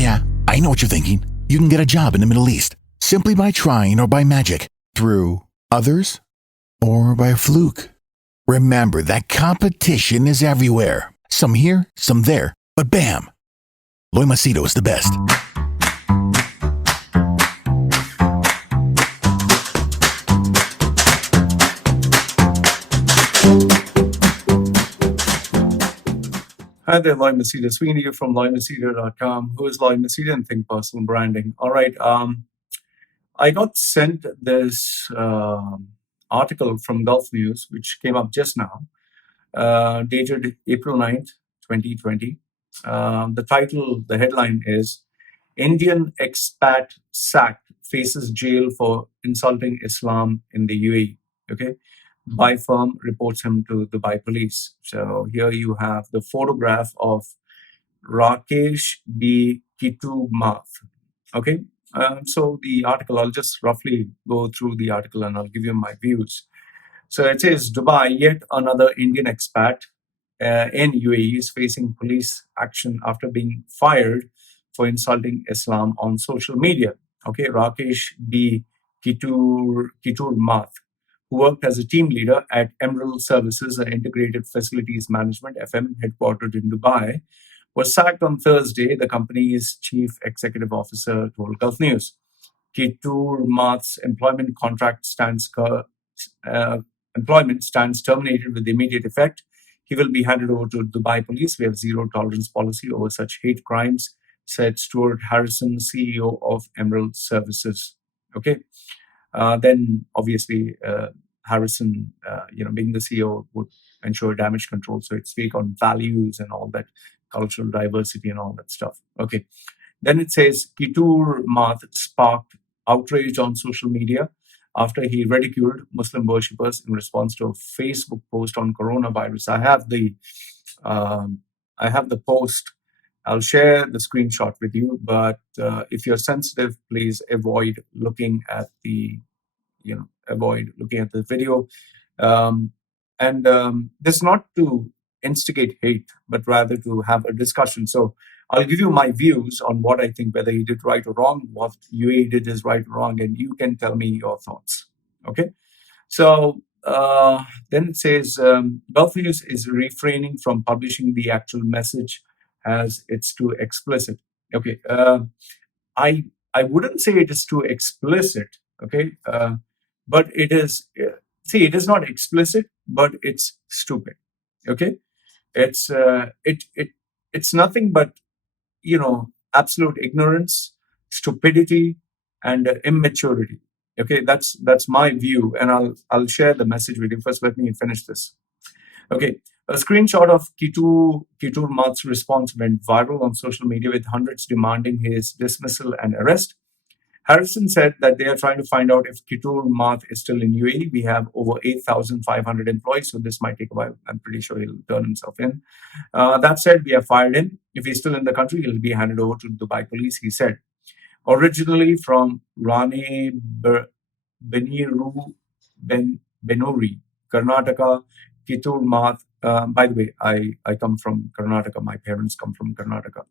Yeah, I know what you're thinking. You can get a job in the Middle East simply by trying or by magic, through others, or by fluke. Remember that competition is everywhere. Some here, some there, but bam! Loy Machedo is the best. Hi there, Loy Machedo. Speaking to you from loymachedo.com. Who is Loy Machedo and Think Personal Branding? All right. I got sent this article from Gulf News, which came up just now, dated April 9th, 2020. The title, the headline is Indian Expat Sacked Faces Jail for Insulting Islam in the UAE. Okay. By firm reports him to Dubai police. So here you have the photograph of Rakesh B. Kitturmath. Okay. So the article, I'll just roughly go through the article and I'll give you my views. So it says Dubai, yet another Indian expat in UAE is facing police action after being fired for insulting Islam on social media. Okay, Rakesh B. Kitturmath, who worked as a team leader at Emrill Services, an integrated facilities management FM headquartered in Dubai, was sacked on Thursday, the company's chief executive officer told Gulf News. Kitturmath's employment stands terminated with immediate effect. He will be handed over to Dubai police. We have zero tolerance policy over such hate crimes, said Stuart Harrison, CEO of Emrill Services. Okay. Then obviously Harrison, being the CEO, would ensure damage control. So it speaks on values and all that, cultural diversity and all that stuff. Okay. Then it says Kitturmath sparked outrage on social media after he ridiculed Muslim worshippers in response to a Facebook post on coronavirus. I have the post. I'll share the screenshot with you, but if you're sensitive, please avoid looking at the video. This is not to instigate hate, but rather to have a discussion. So I'll give you my views on what I think, whether he did right or wrong, what UAE did is right or wrong, and you can tell me your thoughts. Okay. So then it says Gulf News is refraining from publishing the actual message as it's too explicit. Okay. I wouldn't say it is too explicit. Okay. But it is. It is not explicit, but it's stupid. Okay. It's nothing but absolute ignorance, stupidity, and immaturity. Okay, that's my view, and I'll share the message with you. First, let me finish this. Okay, a screenshot of Kitturmath's response went viral on social media, with hundreds demanding his dismissal and arrest. Harrison said that they are trying to find out if Kitturmath is still in UAE. We have over 8,500 employees, so this might take a while. I'm pretty sure he'll turn himself in. That said, we have fired him. If he's still in the country, he'll be handed over to Dubai police, he said. Originally from Rane Beniru Benuri, Karnataka, Kitturmath. By the way, I come from Karnataka. My parents come from Karnataka.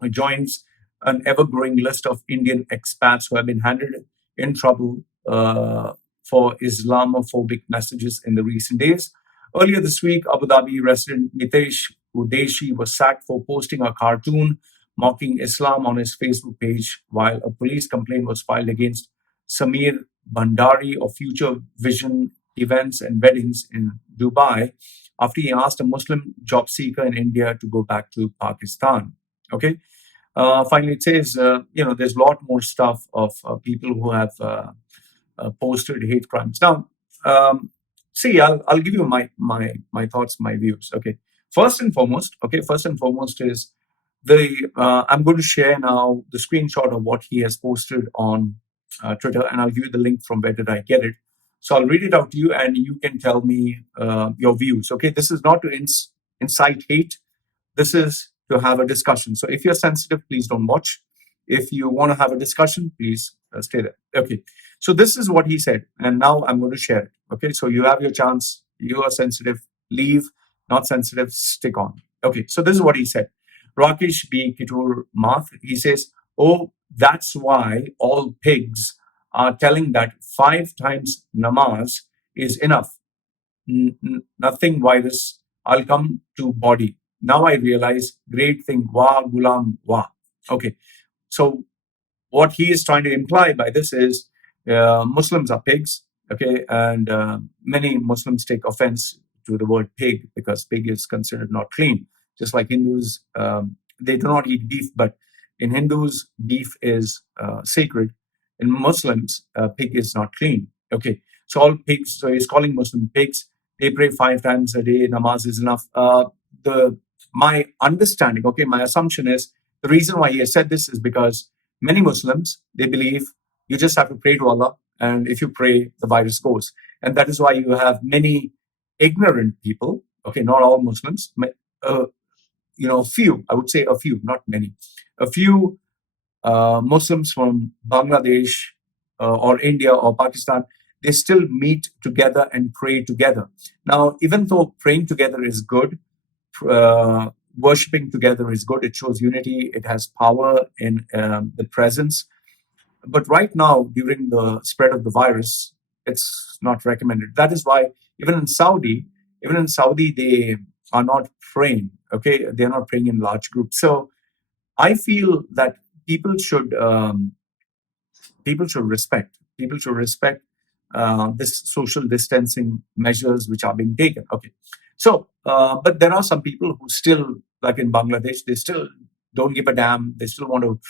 He joins an ever-growing list of Indian expats who have been handed in trouble for Islamophobic messages in the recent days. Earlier this week, Abu Dhabi resident Mitesh Udeshi was sacked for posting a cartoon mocking Islam on his Facebook page, while a police complaint was filed against Samir Bhandari of Future Vision Events and Weddings in Dubai after he asked a Muslim job seeker in India to go back to Pakistan. Okay. Finally, it says, there's a lot more stuff of people who have posted hate crimes. Now, I'll give you my thoughts, my views. Okay. First and foremost is I'm going to share now the screenshot of what he has posted on Twitter, and I'll give you the link from where did I get it. So I'll read it out to you, and you can tell me your views. Okay. This is not to incite hate. This is to have a discussion. So if you're sensitive, please don't watch. If you want to have a discussion, please stay there. Okay. So this is what he said. And now I'm going to share it. Okay. So you have your chance. You are sensitive, leave. Not sensitive, stick on. Okay. So this is what he said. Rakesh B. Kitturmath, he says, oh, that's why all pigs are telling that 5 times namaz is enough. Nothing virus. I'll come to body. Now I realize, great thing. Wah, gulam, wah. Okay. So what he is trying to imply by this is Muslims are pigs, okay, and many Muslims take offense to the word pig because pig is considered not clean. Just like Hindus, they do not eat beef, but in Hindus, beef is sacred. In Muslims, pig is not clean. Okay, so all pigs. So he's calling Muslim pigs. They pray 5 times a day. Namaz is enough. The My understanding, okay, my assumption is the reason why he has said this is because many Muslims, they believe you just have to pray to Allah, and if you pray, the virus goes. And that is why you have many ignorant people, okay, not all Muslims, few, I would say a few, not many, a few Muslims from Bangladesh or India or Pakistan, they still meet together and pray together. Now, even though praying together is good, worshipping together is good, it shows unity, it has power in the presence. But right now, during the spread of the virus, it's not recommended. That is why even in Saudi, they are not praying. Okay, they are not praying in large groups. So I feel that people should people should respect this social distancing measures which are being taken. Okay, so but there are some people who still, like in Bangladesh, they still don't give a damn. They still want to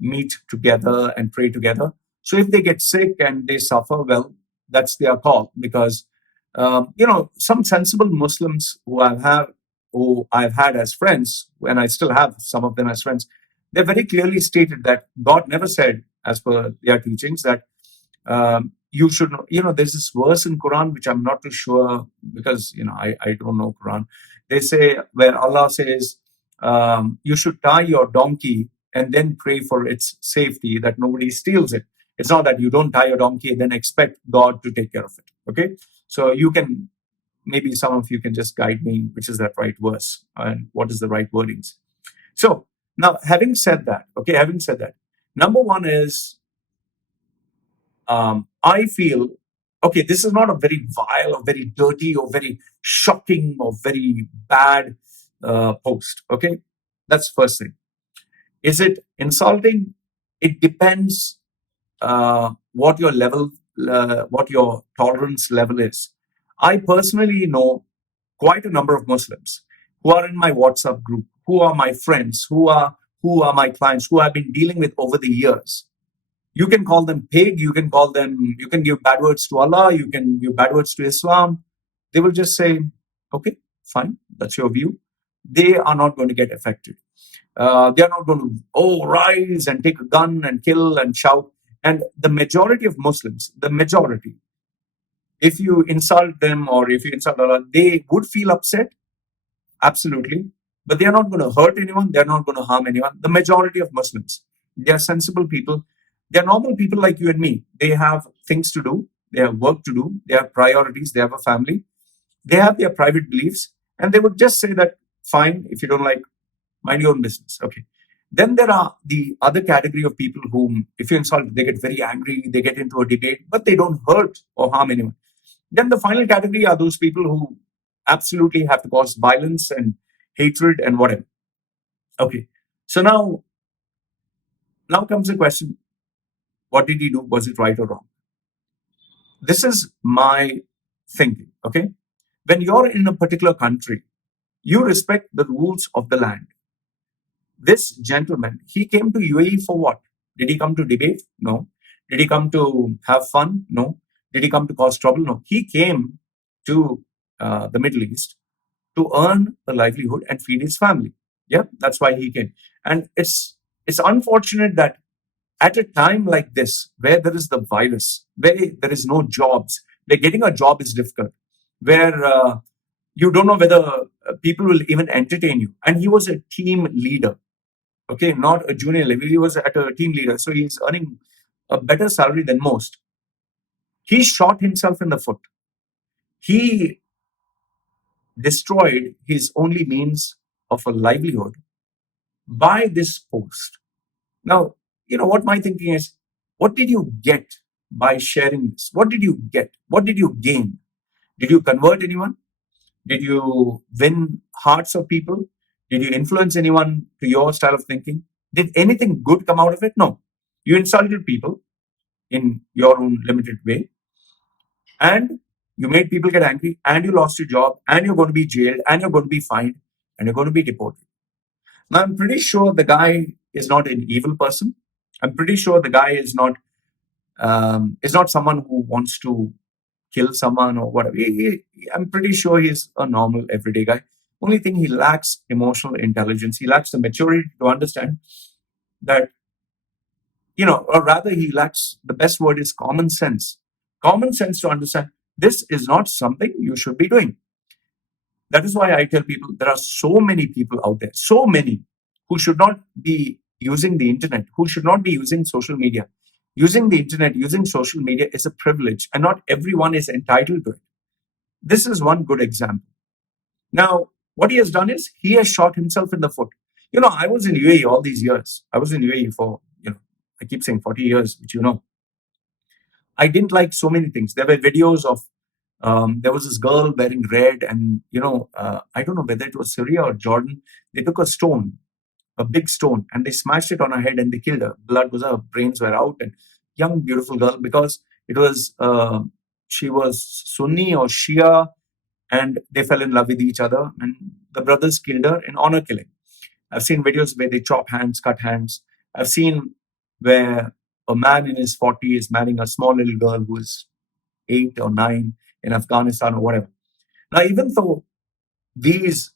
meet together and pray together. So if they get sick and they suffer, well, that's their call. Because some sensible Muslims who I've had as friends, and I still have some of them as friends, they very clearly stated that God never said, as per their teachings, that you should know. There's this verse in Quran which I'm not too sure, because I don't know Quran. They say, where Allah says, you should tie your donkey and then pray for its safety, that nobody steals it. It's not that you don't tie your donkey and then expect God to take care of it. Okay, so maybe some of you can just guide me, which is that right verse and what is the right wordings. So now, having said that, number one is, I feel, okay, this is not a very vile or very dirty or very shocking or very bad post. Okay, that's the first thing. Is it insulting? It depends what your tolerance level is. I personally know quite a number of Muslims who are in my WhatsApp group, who are my friends, who are my clients, who I've been dealing with over the years. You can call them pig, you can give bad words to Allah, you can give bad words to Islam. They will just say, okay, fine, that's your view. They are not going to get affected. They are not going to, rise and take a gun and kill and shout. And the majority of Muslims, if you insult them or if you insult Allah, they would feel upset, absolutely. But they are not going to hurt anyone, they are not going to harm anyone. The majority of Muslims, they are sensible people. They are normal people like you and me. They have things to do, they have work to do, they have priorities, they have a family, they have their private beliefs, and they would just say that, fine, if you don't like, mind your own business. Okay. Then there are the other category of people whom, if you insult, they get very angry, they get into a debate, but they don't hurt or harm anyone. Then the final category are those people who absolutely have to cause violence and hatred and whatever. Okay. So now comes the question, what did he do? Was it right or wrong? This is my thinking. Okay. When you're in a particular country, you respect the rules of the land. This gentleman, he came to UAE for what? Did he come to debate? No. Did he come to have fun? No. Did he come to cause trouble? No. He came to the Middle East to earn a livelihood and feed his family. Yeah, that's why he came. And it's unfortunate that at a time like this, where there is the virus, where there is no jobs, where getting a job is difficult, where you don't know whether people will even entertain you. And he was a team leader, okay, not a junior level. He was at a team leader, so he's earning a better salary than most. He shot himself in the foot. He destroyed his only means of a livelihood by this post. Now, what my thinking is, what did you get by sharing this? What did you get? What did you gain? Did you convert anyone? Did you win hearts of people? Did you influence anyone to your style of thinking? Did anything good come out of it? No. You insulted people in your own limited way, and you made people get angry, and you lost your job, and you're going to be jailed, and you're going to be fined, and you're going to be deported. Now, I'm pretty sure the guy is not an evil person. I'm pretty sure the guy is not someone who wants to kill someone or whatever. I'm pretty sure he's a normal, everyday guy. Only thing, he lacks emotional intelligence. He lacks the maturity to understand that, or rather, he lacks, the best word is common sense. Common sense to understand this is not something you should be doing. That is why I tell people there are so many people out there, so many, who should not be using the internet, who should not be using social media. Using the internet, using social media is a privilege, and not everyone is entitled to it. This is one good example. Now, what he has done is he has shot himself in the foot. I was in UAE all these years. I was in UAE for, I keep saying 40 years, which I didn't like so many things. There were videos of, there was this girl wearing red, and, I don't know whether it was Syria or Jordan. They took a stone, a big stone, and they smashed it on her head and they killed her. Blood was, her brains were out, and young, beautiful girl, because it was, she was Sunni or Shia, and they fell in love with each other, and the brothers killed her in honor killing. I've seen videos where they chop hands, cut hands. I've seen where a man in his 40s is marrying a small little girl who is 8 or 9 in Afghanistan or whatever. Now, even though this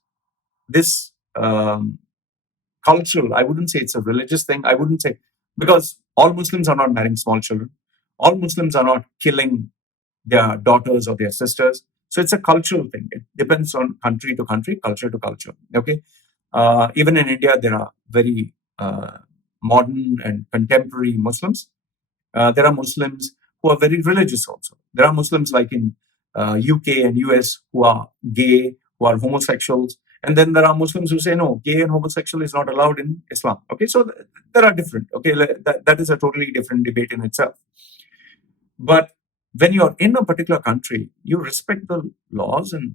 cultural, I wouldn't say it's a religious thing. I wouldn't say, because all Muslims are not marrying small children. All Muslims are not killing their daughters or their sisters. So it's a cultural thing. It depends on country to country, culture to culture. Okay. Even in India, there are very modern and contemporary Muslims. There are Muslims who are very religious also. There are Muslims like in UK and US who are gay, who are homosexuals. And then there are Muslims who say, no, gay and homosexual is not allowed in Islam. Okay, so there are different. Okay, that is a totally different debate in itself. But when you're in a particular country, you respect the laws and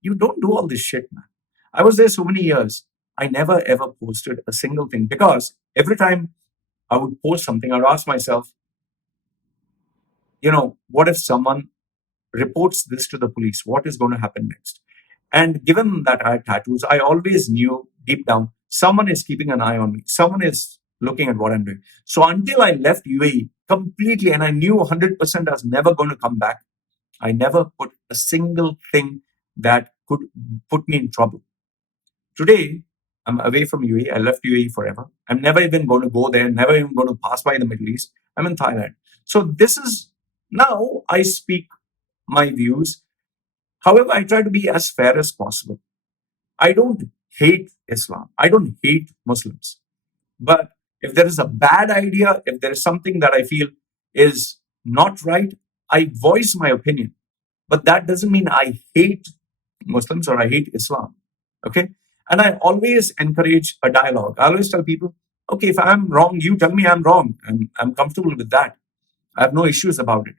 you don't do all this shit, man. I was there so many years. I never ever posted a single thing, because every time I would post something, I'd ask myself, what if someone reports this to the police? What is going to happen next? And given that I had tattoos, I always knew deep down someone is keeping an eye on me. Someone is looking at what I'm doing. So until I left UAE completely, and I knew 100% I was never going to come back, I never put a single thing that could put me in trouble. Today, I'm away from UAE. I left UAE forever. I'm never even going to go there, never even going to pass by the Middle East. I'm in Thailand. So this is, now I speak my views. However, I try to be as fair as possible. I don't hate Islam. I don't hate Muslims. But if there is a bad idea, if there is something that I feel is not right, I voice my opinion. But that doesn't mean I hate Muslims or I hate Islam. Okay? And I always encourage a dialogue. I always tell people, okay, if I'm wrong, you tell me I'm wrong. I'm comfortable with that. I have no issues about it.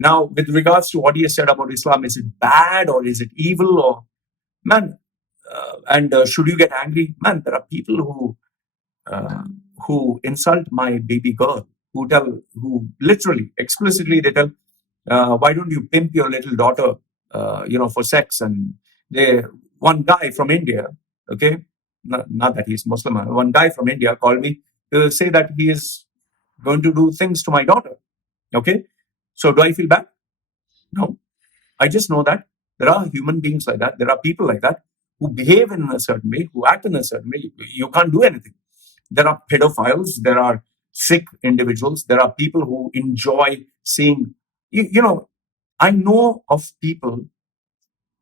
Now, with regards to what he has said about Islam, is it bad or is it evil? Or, man, and should you get angry? Man, there are people who insult my baby girl, who literally, explicitly, they tell, why don't you pimp your little daughter, for sex? And one guy from India, okay, not that he's Muslim, one guy from India called me to say that he is going to do things to my daughter. Okay, so do I feel bad? No. I just know that there are human beings like that. There are people like that who behave in a certain way, who act in a certain way. You can't do anything. There are pedophiles. There are sick individuals. There are people who enjoy seeing, I know of people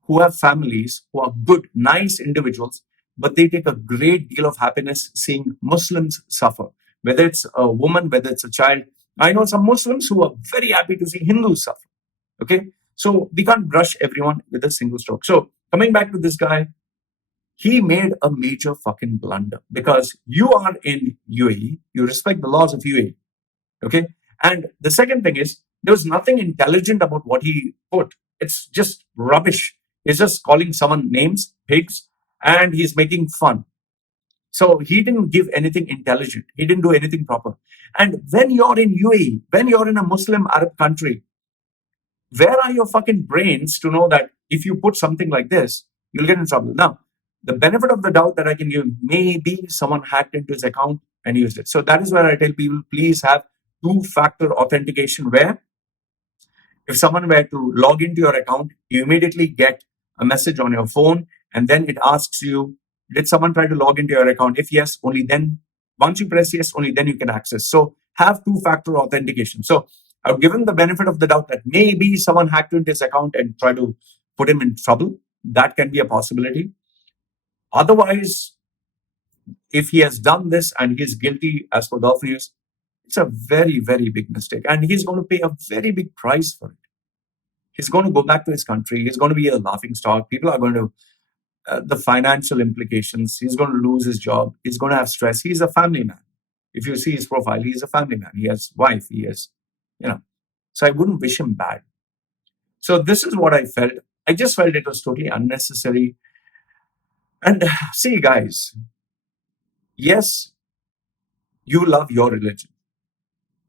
who have families, who are good, nice individuals, but they take a great deal of happiness seeing Muslims suffer. Whether it's a woman, whether it's a child. I know some Muslims who are very happy to see Hindus suffer. Okay? So we can't brush everyone with a single stroke. So coming back to this guy, he made a major fucking blunder because you are in UAE, you respect the laws of UAE, okay? And the second thing is, there was nothing intelligent about what he put. It's just rubbish. He's just calling someone names, pigs, and he's making fun. So he didn't give anything intelligent. He didn't do anything proper. And when you're in UAE, when you're in a Muslim Arab country, where are your fucking brains to know that if you put something like this, you'll get in trouble? Now, the benefit of the doubt that I can give, maybe someone hacked into his account and used it. So that is where I tell people, please have two-factor authentication, where if someone were to log into your account, you immediately get a message on your phone, and then it asks you, did someone try to log into your account? If yes, only then, once you press yes, only then you can access. So have two-factor authentication. So I've given the benefit of the doubt that maybe someone hacked into his account and tried to put him in trouble. That can be a possibility. Otherwise, if he has done this and he is guilty as per Gulf News, it's a very, very big mistake. And he's going to pay a very big price for it. He's going to go back to his country. He's going to be a laughing stock. People are going to, the financial implications, he's going to lose his job. He's going to have stress. He's a family man. If you see his profile, he's a family man. He has wife. He has, so I wouldn't wish him bad. So this is what I felt. I just felt it was totally unnecessary. And see, guys, yes, you love your religion.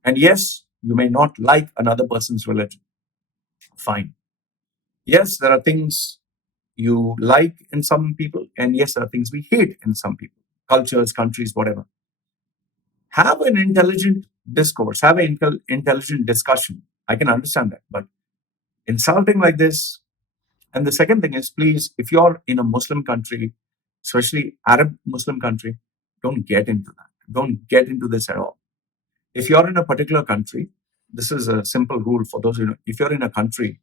And yes, you may not like another person's religion. Fine. Yes, there are things you like in some people, and yes, there are things we hate in some people, cultures, countries, whatever. Have an intelligent discourse, have an intelligent discussion. I can understand that, but insulting like this. And the second thing is, please, if you're in a Muslim country, especially Arab Muslim country, don't get into that. Don't get into this at all. If you're in a particular country, this is a simple rule for those who know. If you're in a country,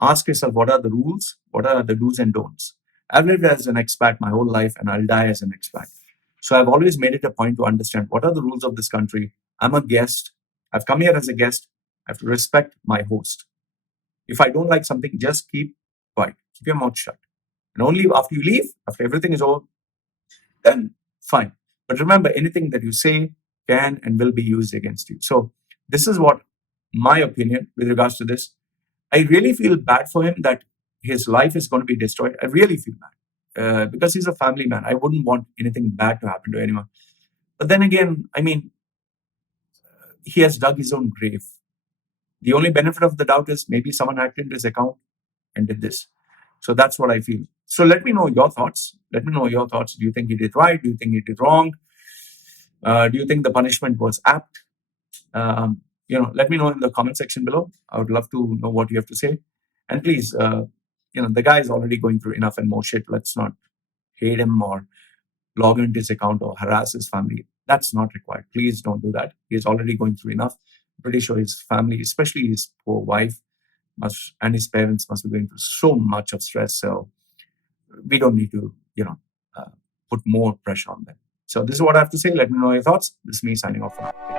ask yourself, what are the rules? What are the do's and don'ts? I've lived as an expat my whole life, and I'll die as an expat. So I've always made it a point to understand what are the rules of this country. I'm a guest. I've come here as a guest. I have to respect my host. If I don't like something, just keep quiet. Keep your mouth shut. And only after you leave, after everything is over, then fine. But remember, anything that you say can and will be used against you. So this is what my opinion with regards to this. I really feel bad for him that his life is going to be destroyed. I really feel bad because he's a family man. I wouldn't want anything bad to happen to anyone. But then again, I mean, he has dug his own grave. The only benefit of the doubt is maybe someone hacked into his account and did this. So that's what I feel. So let me know your thoughts. Let me know your thoughts. Do you think he did right? Do you think he did wrong? Do you think the punishment was apt? Let me know in the comment section below. I would love to know what you have to say. And please, the guy is already going through enough and more shit. Let's not hate him or log into his account or harass his family. That's not required. Please don't do that. He's already going through enough. I'm pretty sure his family, especially his poor wife, and his parents must be going through so much of stress. So we don't need to, put more pressure on them. So this is what I have to say. Let me know your thoughts. This is me signing off for now.